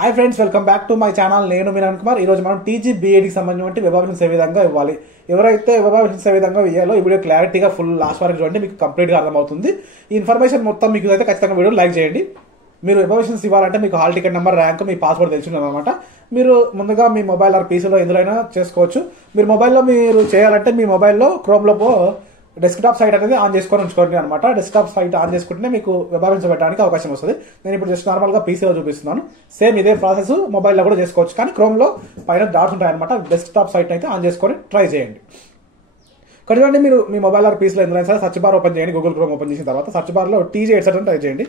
Hi friends, welcome back to my channel. నేను మీనాన్ కుమార్. ఈరోజు మనం టీజీ బీఏడీకి సంబంధించిన వెబ్ ఆప్షన్స్ ఏ విధంగా ఇవ్వాలి, ఎవరైతే వెబ్ ఆప్షన్స్ ఏ విధంగా ఇవ్వాలో ఈ వీడియో క్లారిటీగా ఫుల్ లాస్ట్ వరకు చూడండి, మీకు కంప్లీట్గా అర్థమవుతుంది. ఈ ఇన్ఫర్మేషన్ మొత్తం మీకు అయితే ఖచ్చితంగా వీడియో లైక్ చేయండి. మీరు వెబ్ ఆప్షన్స్ ఇవ్వాలంటే మీకు హాల్ టికెట్ నెంబర్, ర్యాంక్, మీ పాస్వర్డ్ తెలిసి అనమాట. మీరు ముందుగా మీ మొబైల్ ఆర్ పీసీలో ఎందులోనైనా చేసుకోవచ్చు. మీరు మొబైల్లో మీరు చేయాలంటే మీ మొబైల్లో క్రోమ్లో డెస్క్టాప్ సైట్ అనేది ఆన్ చేసుకొని ఉంచుకోండి అనమాట. డెస్క్టాప్ సైట్ ఆన్ చేసుకుంటే మీకు వెబ్ ఆప్షన్స్ పెట్టడానికి అవకాశం వస్తుంది. నేను ఇప్పుడు జస్ట్ నార్మల్గా పీసీలో చూపిస్తున్నాను. సేమ్ ఇదే ప్రాసెస్ మొబైల్లో కూడా చేసుకోవచ్చు, కానీ క్రోమ్లో పైన డాట్స్ ఉంటాయి అనమాట. డెస్క్టాప్ సైట్ అయితే ఆన్ చేసుకొని ట్రై చేయండి. ఇక్కడ చూడండి, మీరు మీ మొబైల్ ఆర్ పీసీలో ఎందులో సరే సర్చ్ బార్ ఓపెన్ చేయండి. గూగుల్ క్రోమ్ ఓపెన్ చేసిన తర్వాత సర్చ్ బార్లో టీజీ హెడ్సెట్ అని టైప్ చేయండి.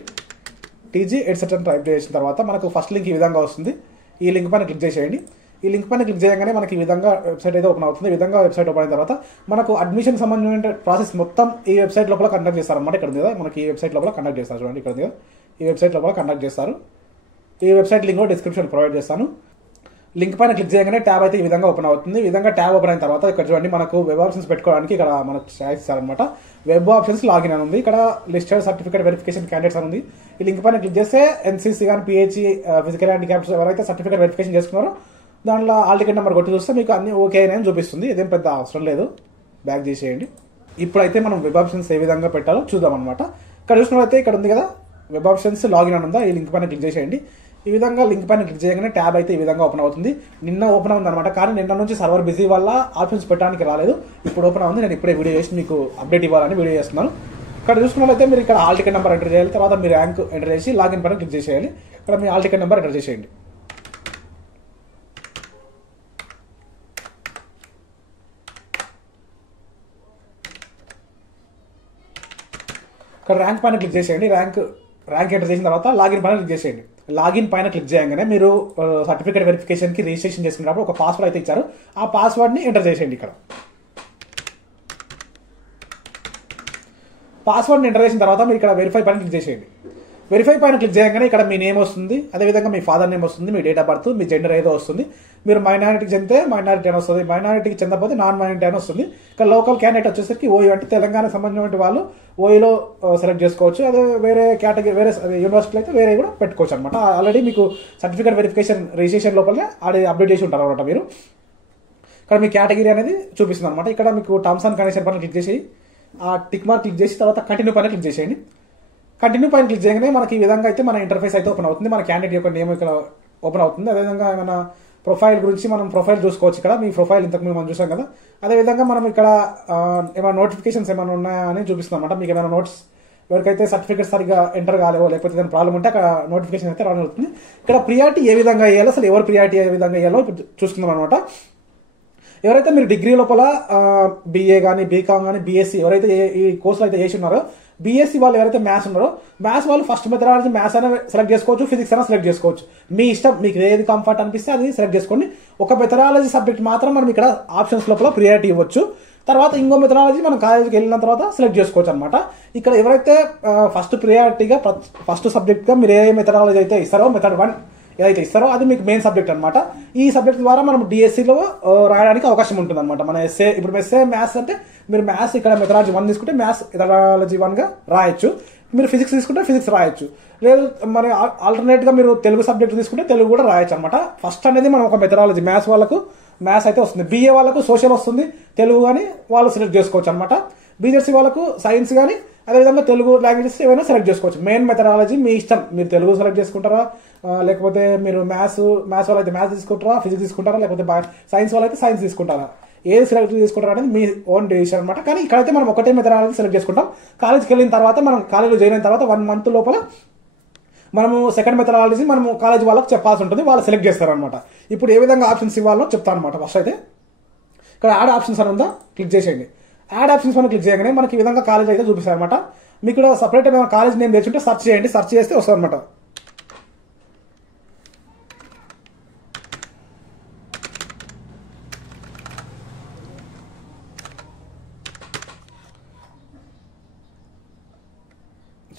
టీజీ హెడ్సెట్ అని టైప్ చేసిన తర్వాత మనకు ఫస్ట్ లింక్ ఈ విధంగా వస్తుంది. ఈ లింక్ పైన క్లిక్ చేసేయండి. ఈ లింక్ పైన క్లిక్ చేయగానే మనకి ఈ విధంగా వెబ్సైట్ అయితే ఓపెన్ అవుతుంది. ఈ విధంగా వెబ్సైట్ ఓపెన్ అయిన తర్వాత మనకు అడ్మిషన్ సంబంధించిన ప్రాసెస్ మొత్తం ఈ వెబ్సైట్ లోపల కండక్ట్ చేస్తారన్నమాట. ఇక్కడ ఉంది కదా, మనకి ఈ వెబ్సైట్ లోపల కండక్ట్ చేస్తారు. చూడండి, ఇక్కడ ఉంది కదా, ఈ వెబ్సైట్ లోపల కండక్ట్ చేస్తారు. ఈ వెబ్సైట్ లింక్ డిస్క్రిప్షన్ ప్రొవైడ్ చేస్తాను. లింక్ పైన క్లిక్ చేయగానే ట్యాబ్ అయితే ఈ విధంగా ఓపెన్ అవుతుంది. ఈ విధంగా ట్యాబ్ ఓపెన్ అయిన తర్వాత ఇక్కడ చూడండి, మనకు వెబ్ ఆప్షన్స్ పెట్టుకోవడానికి ఇక్కడ మనకు చాయిస్ ఇస్తారనమాట. వెబ్ ఆప్షన్స్ లాగిన్ అని ఉంది. ఇక్కడ లిస్టెడ్ సర్టిఫికేట్ వెరిఫికేషన్ క్యాండిడేట్స్ అని ఉంది. ఈ లింక్ పైన క్లిక్ చేస్తే ఎన్సీసీ కానీ పిహెచ్ఈ ఫిజికల్ హ్యాండిక్యాప్స్ ఎవరైతే సర్టిఫికేట్ వెరిఫికేషన్ చేసుకున్నారో దాంట్లో హాల్ టికెట్ నెంబర్ కొట్టి చూస్తే మీకు అన్ని ఓకే అని చూపిస్తుంది. ఇదేం పెద్ద అవసరం లేదు, బ్యాక్ చేసేయండి. ఇప్పుడైతే మనం వెబ్ ఆప్షన్స్ ఏ విధంగా పెట్టాలో చూద్దాం అనమాట. ఇక్కడ చూసినట్లయితే ఇక్కడ ఉంది కదా, వెబ్ ఆప్షన్స్ లాగిన్ అని ఉందా, ఈ లింక్ పైన క్లిక్ చేసేయండి. ఈ విధంగా లింక్ పైన క్లిక్ చేయగానే ట్యాబ్ అయితే ఈ విధంగా ఓపెన్ అవుతుంది. నిన్న ఓపెన్ అవుతుంది అనమాట, కానీ నిన్న నుంచి సర్వర్ బిజీ వల్ల ఆప్షన్స్ పెట్టడానికి రాలేదు. ఇప్పుడు ఓపెన్ అవుతుంది. నేను ఇప్పుడే వీడియో చేసి మీకు అప్డేట్ ఇవ్వాలని వీడియో చేస్తున్నాను. ఇక్కడ చూసుకున్నట్లయితే మీరు ఇక్కడ హాల్ టికెట్ నెంబర్ ఎంటర్ చేయాలి. తర్వాత మీ ర్యాంక్ ఎంటర్ చేసి లాగిన్ పైన క్లిక్ చేసేయాలి. ఇక్కడ మీ హాల్ టికెట్ నెంబర్ ఎంటర్ చేసేయండి. ఇక్కడ ర్యాంక్ పైన క్లిక్ చేసేయండి. ర్యాంక్ ఎంటర్ చేసిన తర్వాత లాగిన్ పైన క్లిక్ చేసేయండి. లాగిన్ పైన క్లిక్ చేయగానే మీరు సర్టిఫికేట్ వెరిఫికేషన్కి రిజిస్ట్రేషన్ చేసుకున్నప్పుడు ఒక పాస్వర్డ్ అయితే ఇచ్చారు. ఆ పాస్వర్డ్ని ఎంటర్ చేసేయండి. ఇక్కడ పాస్వర్డ్ని ఎంటర్ చేసిన తర్వాత మీరు ఇక్కడ వెరిఫై పైన క్లిక్ చేసేయండి. వెరిఫై పైన క్లిక్ చేయగానే ఇక్కడ మీ నేమ్ వస్తుంది, అదేవిధంగా మీ ఫాదర్ నేమ్ వస్తుంది, మీ డేట్ ఆఫ్ బర్త్, మీ జెండర్ ఏదో వస్తుంది. మీరు మైనారిటీకి చెందితే మైనారిటీ అని వస్తుంది, మైనారిటీకి చెందకపోతే నాన్ మైనారిటీ అని వస్తుంది. ఇక్కడ లోకల్ క్యాండిడేట్ వచ్చేసరికి ఓయూ అంటే తెలంగాణకు సంబంధించిన వాళ్ళు ఓయూలో సెలెక్ట్ చేసుకోవచ్చు. అదే వేరే కేటగిరీ వేరే యూనివర్సిటీలో అయితే వేరే కూడా పెట్టుకోవచ్చు అనమాట. ఆల్రెడీ మీకు సర్టిఫికేట్ వెరిఫికేషన్ రిజిస్ట్రేషన్ లోపలనే అది అప్డేట్ చేసి ఉంటారు అనమాట. మీరు ఇక్కడ మీ కేటగిరీ అనేది చూపిస్తుంది అనమాట. ఇక్కడ మీకు టర్మ్స్ అండ్ కండిషన్ పైన క్లిక్ చేసి ఆ టిక్ మార్క్ క్లిక్ చేసి తర్వాత కంటిన్యూ పైన క్లిక్ చేసేయండి. కంటిన్యూ పైన క్లిక్ చేయగానే మనకి ఈ విధంగా అయితే మన ఇంటర్ఫేస్ అయితే ఓపెన్ అవుతుంది. మన క్యాండిడేట్ యొక్క నేమ్ ఇక్కడ ఓపెన్ అవుతుంది. అదేవిధంగా ఏమైనా ప్రొఫైల్ గురించి మనం ప్రొఫైల్ చూసుకోవచ్చు. ఇక్కడ మీ ప్రొఫైల్ ఇంతకు మేము చూసాం కదా. అదేవిధంగా మనం ఇక్కడ ఏమైనా నోటిఫికేషన్స్ ఏమైనా ఉన్నాయా అని చూపిస్తుంది అనమాట. మీకు ఏమైనా నోట్స్ ఎవరికైతే సర్టిఫికేట్ సరిగ్గా ఎంటర్ కాలేవో లేకపోతే ఏదైనా ప్రాబ్లం ఉంటే అక్కడ నోటిఫికేషన్ అయితే రావడం అవుతుంది. ఇక్కడ ప్రియారిటీ ఏ విధంగా వేయాలో, అసలు ఎవరు ప్రియారిటీ ఏ విధంగా వేయాలో ఇప్పుడు చూస్తున్నాం అనమాట. ఎవరైతే మీరు డిగ్రీ లోపల బీఏ కానీ బీకామ్ కానీ బీఎస్సీ ఎవరైతే ఈ కోర్సులో అయితే చేసి ఉన్నారో, బీఎస్సీ వాళ్ళు ఎవరైతే మ్యాథ్స్ ఉన్నారో మ్యాథ్స్ వాళ్ళు ఫస్ట్ మెథడాలజీ మ్యాథ్స్ అయినా సెలెక్ట్ చేసుకోవచ్చు, ఫిజిక్స్ అయినా సెలెక్ట్ చేసుకోవచ్చు. మీ ఇష్టం, మీకు ఏది కంఫర్ట్ అనిపిస్తే అది సెలెక్ట్ చేసుకోండి. ఒక మెథడాలజీ సబ్జెక్ట్ మాత్రం మనం ఇక్కడ ఆప్షన్స్ లోపల ప్రియారిటీ ఇవ్వచ్చు. తర్వాత ఇంకో మెథడాలజీ మనం కాలేజీకి వెళ్ళిన తర్వాత సెలెక్ట్ చేసుకోవచ్చు అనమాట. ఇక్కడ ఎవరైతే ఫస్ట్ ప్రియారిటీగా ఫస్ట్ సబ్జెక్ట్గా మీరు ఏ మెథడాలజీ అయితే ఇస్తారో, మెథడ్ 1 ఏదైతే ఇస్తారో అది మీకు మెయిన్ సబ్జెక్ట్ అనమాట. ఈ సబ్జెక్ట్ ద్వారా మనం డిఎస్సీలో రాయడానికి అవకాశం ఉంటుంది అనమాట. మన ఎస్ఏ ఇప్పుడు ఎస్ఏ మ్యాథ్స్ అంటే మీరు మ్యాథ్స్ ఇక్కడ మెథడాలజీ 1 తీసుకుంటే మ్యాథ్స్ మెథడాలజీ 1గా రాయొచ్చు. మీరు ఫిజిక్స్ తీసుకుంటే ఫిజిక్స్ రాయొచ్చు. లేదు మరి ఆల్టర్నేట్గా మీరు తెలుగు సబ్జెక్ట్ తీసుకుంటే తెలుగు కూడా రాయొచ్చు అనమాట. ఫస్ట్ అనేది మనం ఒక మెథడాలజీ మ్యాథ్స్ వాళ్ళకు మ్యాథ్స్ అయితే వస్తుంది, బీఏ వాళ్ళకు సోషల్ వస్తుంది, తెలుగు కానీ వాళ్ళు సెలెక్ట్ చేసుకోవచ్చు అనమాట. బీజెస్సీ వాళ్ళకు సైన్స్ కానీ అదేవిధంగా తెలుగు లాంగ్వేజెస్ ఏమైనా సెలెక్ట్ చేసుకోవచ్చు. మెయిన్ మెథడాలజీ మీ ఇష్టం, మీరు తెలుగు సెలెక్ట్ చేసుకుంటారా, లేకపోతే మీరు మ్యాథ్స్ వాళ్ళు అయితే మ్యాథ్స్ తీసుకుంటారా, ఫిజిక్స్ తీసుకుంటారా, లేకపోతే సైన్స్ వాళ్ళు అయితే సైన్స్ తీసుకుంటారా, ఏది సెలెక్ట్ చేసుకుంటారా అనేది మీ ఓన్ డిసిషన్ అనమాట. కానీ ఇక్కడైతే మనం ఒకటే మెథడాలజీ సెలెక్ట్ చేసుకుంటాం. కాలేజ్కి వెళ్ళిన తర్వాత మనం కాలేజ్లో జాయిన్ అయిన తర్వాత 1 మంత్ లోపల మనము సెకండ్ మెథడాలజీ మనము కాలేజ్ వాళ్ళకి చెప్పాల్సి ఉంటుంది, వాళ్ళు సెలెక్ట్ చేస్తారనమాట. ఇప్పుడు ఏ విధంగా ఆప్షన్స్ ఇవ్వాలో చెప్తాను అనమాట. ఫస్ట్ అయితే ఇక్కడ యాడ్ ఆప్షన్స్ అని ఉందా, క్లిక్ చేసేయండి. యాడ్ ఆప్షన్స్ పైన క్లిక్ చేయగానే మనకి ఈ విధంగా కాలేజ్ అయితే చూపిస్తారు అనమాట. మీకు ఇక్కడ సపరేట్ ఏమైనా కాలేజ్ నేమ్ తెచ్చుంటే సెర్చ్ చేయండి, సెర్చ్ చేస్తే వస్తుంది అనమాట.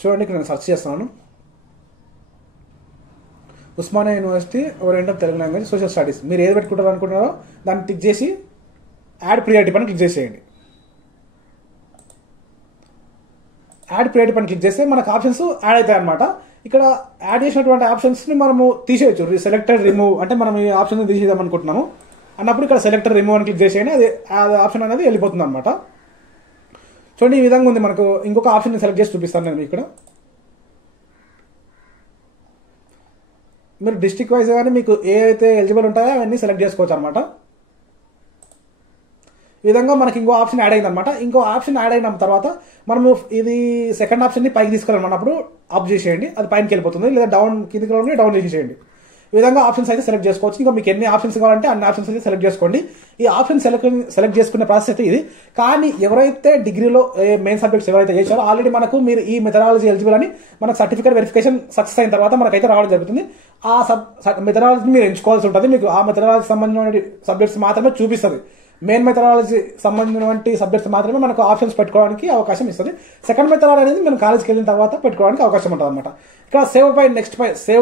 చూడండి, ఇక్కడ నేను సెర్చ్ చేస్తున్నాను. Osmania university oriental Telugu language social studies. మీరు ఏది పెట్టుకుంటారు అనుకుంటున్నారో దాన్ని క్లిక్ చేసి యాడ్ ప్రియారిటీ పైన క్లిక్ చేసేయండి. యాడ్ ప్రియారిటీ పైన క్లిక్ చేస్తే మనకు ఆప్షన్స్ యాడ్ అవుతాయి అనమాట. ఇక్కడ యాడ్ చేసినటువంటి ఆప్షన్స్ని మనము తీసేయచ్చు. సెలెక్టెడ్ రిమూవ్ అంటే మనం ఈ ఆప్షన్ తీసేద్దాం అనుకుంటున్నాము అన్నప్పుడు ఇక్కడ సెలెక్టెడ్ రిమూవ్ అని క్లిక్ చేసేయండి, అది ఆప్షన్ అనేది వెళ్ళిపోతుంది అనమాట. చూడండి ఈ విధంగా ఉంది. మనకు ఇంకొక ఆప్షన్ సెలెక్ట్ చేసి చూపిస్తాను నేను ఇక్కడ. మీరు డిస్ట్రిక్ట్ వైజ్ కానీ మీకు ఏ అయితే ఎలిజిబుల్ ఉంటాయో అవన్నీ సెలెక్ట్ చేసుకోవచ్చు అనమాట. ఈ విధంగా మనకి ఇంకో ఆప్షన్ యాడ్ అయిందనమాట. ఇంకో ఆప్షన్ యాడ్ అయిన తర్వాత మనము ఇది సెకండ్ ఆప్షన్ని పైకి తీసుకెళ్ళాలన్నప్పుడు అప్ చేసేయండి, అది పైనకి వెళ్ళిపోతుంది. లేదా డౌన్ కిందికి వెళ్ళి డౌన్ చేసేయండి. ఈ విధంగా ఆప్షన్స్ అయితే సెలెక్ట్ చేసుకోవచ్చు. ఇంకా మీకు ఎన్ని ఆప్షన్స్ కావాలంటే అన్ని ఆప్షన్స్ అయితే సెలెక్ట్ చేసుకోండి. ఈ ఆప్షన్ సెలెక్ట్ చేసుకునే ప్రాసెస్ అయితే ఇది. కానీ ఎవరైతే డిగ్రీలో మెయిన్ సబ్జెక్ట్స్ ఎవరైతే చేశారో ఆల్రెడీ మనకు మీరు ఈ మెథడాలజీ ఎలిజిబుల్ అని మనకు సర్టిఫికేట్ వెరిఫికేషన్ సక్సెస్ అయిన తర్వాత మనకైతే రావడం జరుగుతుంది. ఆ మెథడాలజీ మీరు ఎంచుకోవాల్సి ఉంటుంది. మీకు ఆ మెథడాలజీ సంబంధించిన సబ్జెక్ట్స్ మాత్రమే చూపిస్తుంది. మెయిన్ మెథడాలజీ సంబంధించినటువంటి సబ్జెక్ట్స్ మాత్రమే మనకు ఆప్షన్స్ పెట్టుకోవడానికి అవకాశం ఇస్తుంది. సెకండ్ మెథడాలజీ అనేది మనం కాలేజ్కి వెళ్ళిన తర్వాత పెట్టుకోవడానికి అవకాశం ఉంటుంది అనమాట. ఇక్కడ సేవ్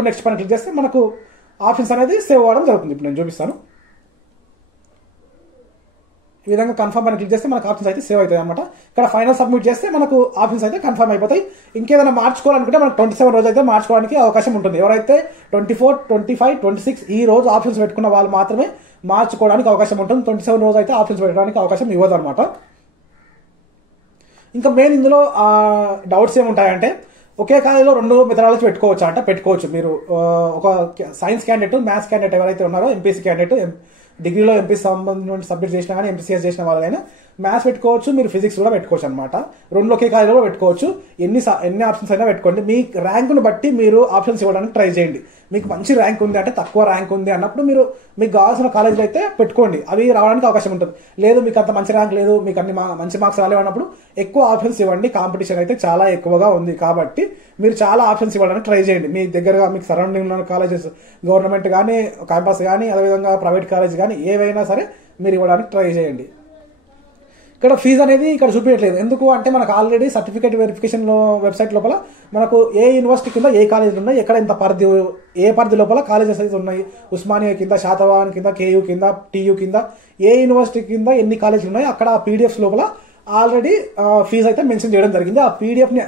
నెక్స్ట్ పైన క్లిక్ చేస్తే మనకు ఆప్షన్స్ అనేది సేవ్ అవ్వడం జరుగుతుంది. ఇప్పుడు నేను చూపిస్తాను. ఈ విధంగా కన్ఫర్మ్ అని క్లిక్ చేస్తే మనకు ఆప్షన్స్ అయితే సేవ్ అవుతాయి అనమాట. ఇక్కడ ఫైనల్ సబ్మిట్ చేస్తే మనకు ఆప్షన్స్ అయితే కన్ఫర్మ్ అయిపోతాయి. ఇంకేదైనా మార్చుకోవాలనుకుంటే మనకు 27 రోజు అయితే మార్చుకోవడానికి అవకాశం ఉంటుంది. ఎవరైతే 24, 25, 26 ఈ రోజు ఆప్షన్స్ పెట్టుకున్న వాళ్ళు మాత్రమే మార్చుకోవడానికి అవకాశం ఉంటుంది. 27 రోజు అయితే ఆప్షన్స్ పెట్టడానికి అవకాశం ఇవ్వదు అనమాట. ఇంకా మెయిన్ ఇందులో డౌట్స్ ఏముంటాయంటే ఒకే కాలేజీలో 2 మెథడాలజీ పెట్టుకోవచ్చు అంటే పెట్టుకోవచ్చు. మీరు ఒక సైన్స్ క్యాండిడేట్, మ్యాథ్స్ క్యాండిడేట్ ఎవరైతే ఉన్నారో, ఎంపీసీ క్యాండిడేట్, డిగ్రీలో ఎంపీసీ సంబంధించిన సబ్జెక్ట్ చేసినా కానీ ఎంపీసీఎస్ చేసిన వాళ్ళైనా మ్యాథ్స్ పెట్టుకోవచ్చు, మీరు ఫిజిక్స్ కూడా పెట్టుకోవచ్చు అనమాట. 2 ఒకే కాలేజీలో పెట్టుకోవచ్చు. ఎన్ని ఆప్షన్స్ అయినా పెట్టుకోండి. మీ ర్యాంకును బట్టి మీరు ఆప్షన్స్ ఇవ్వడానికి ట్రై చేయండి. మీకు మంచి ర్యాంక్ ఉంది అంటే తక్కువ ర్యాంక్ ఉంది అన్నప్పుడు మీరు మీకు కావాల్సిన కాలేజీలో అయితే పెట్టుకోండి, అవి రావడానికి అవకాశం ఉంటుంది. లేదు మీకు అంత మంచి ర్యాంక్ లేదు, మీకు అన్ని మంచి మార్క్స్ రాలేవు అన్నప్పుడు ఎక్కువ ఆప్షన్స్ ఇవ్వండి. కాంపిటీషన్ అయితే చాలా ఎక్కువగా ఉంది కాబట్టి మీరు చాలా ఆప్షన్స్ ఇవ్వడానికి ట్రై చేయండి. మీ దగ్గరగా మీకు సరౌండింగ్ ఉన్న కాలేజెస్, గవర్నమెంట్ కానీ, క్యాంపస్ కానీ, అదేవిధంగా ప్రైవేట్ కాలేజ్ కానీ ఏవైనా సరే మీరు ఇవ్వడానికి ట్రై చేయండి. ఇక్కడ ఫీజు అనేది ఇక్కడ చూపించట్లేదు. ఎందుకు అంటే మనకు ఆల్రెడీ సర్టిఫికేట్ వెరిఫికేషన్ వెబ్సైట్ లోపల మనకు ఏ యూనివర్సిటీ కింద ఏ కాలేజీలు ఉన్నాయి, ఎక్కడ ఎంత పరిధి, ఏ పరిధి లోపల కాలేజెస్ అయితే ఉన్నాయి, ఉస్మానియా కింద, శాతవాహన్ కింద, కేయూ కింద, టీయూ కింద, ఏ యూనివర్సిటీ కింద ఎన్ని కాలేజీలు ఉన్నాయి అక్కడ ఆ పీడిఎఫ్స్ లోపల ఆల్రెడీ ఫీజు అయితే మెన్షన్ చేయడం జరిగింది. ఆ పీడిఎఫ్ని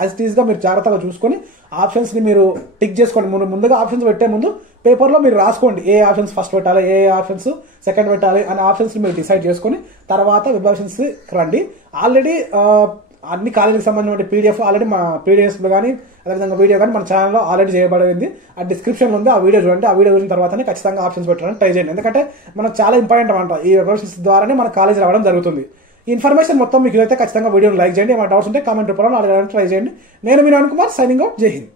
యాజ్ ఇట్ ఈస్గా మీరు జాగ్రత్తగా చూసుకొని ఆప్షన్స్ని మీరు టిక్ చేసుకోండి. ముందుగా ఆప్షన్స్ పెట్టే ముందు పేపర్లో మీరు రాసుకోండి ఏ ఆప్షన్స్ ఫస్ట్ పెట్టాలి, ఏ ఆప్షన్స్ సెకండ్ పెట్టాలి అనే ఆప్షన్స్ మీరు డిసైడ్ చేసుకొని తర్వాత వెబ్ ఆప్షన్స్ రండి. ఆల్రెడీ అన్ని కాలేజీకి సంబంధించిన పీడిఎఫ్ ఆల్రెడీ మా పీడిఎఫ్లో కానీ అదేవిధంగా వీడియో కానీ మన ఛానల్లో ఆల్రెడీ చేయబడింది. ఆ డిస్క్రిప్షన్లో ఉంది, ఆ వీడియో చూడండి. ఆ వీడియో చూసిన తర్వాతనే ఖచ్చితంగా ఆప్షన్స్ పెట్టడానికి ట్రై చేయండి. ఎందుకంటే మనకు చాలా ఇంపార్టెంట్ అనమాట. ఈ వెబ్ ఆప్షన్స్ ద్వారానే మన కాలేజీ రావడం జరుగుతుంది. ఈ ఇన్ఫర్మేషన్ మొత్తం మీకు అయితే ఖచ్చితంగా వీడియోని లైక్ చేయండి. ఏమైనా డౌట్స్ ఉంటే కామెంట్ రూపంలో అడగడానికి ట్రై చేయండి. నేను మీ నారాయణ కుమార్, సైనింగ్ అవుట్. జై హింద్.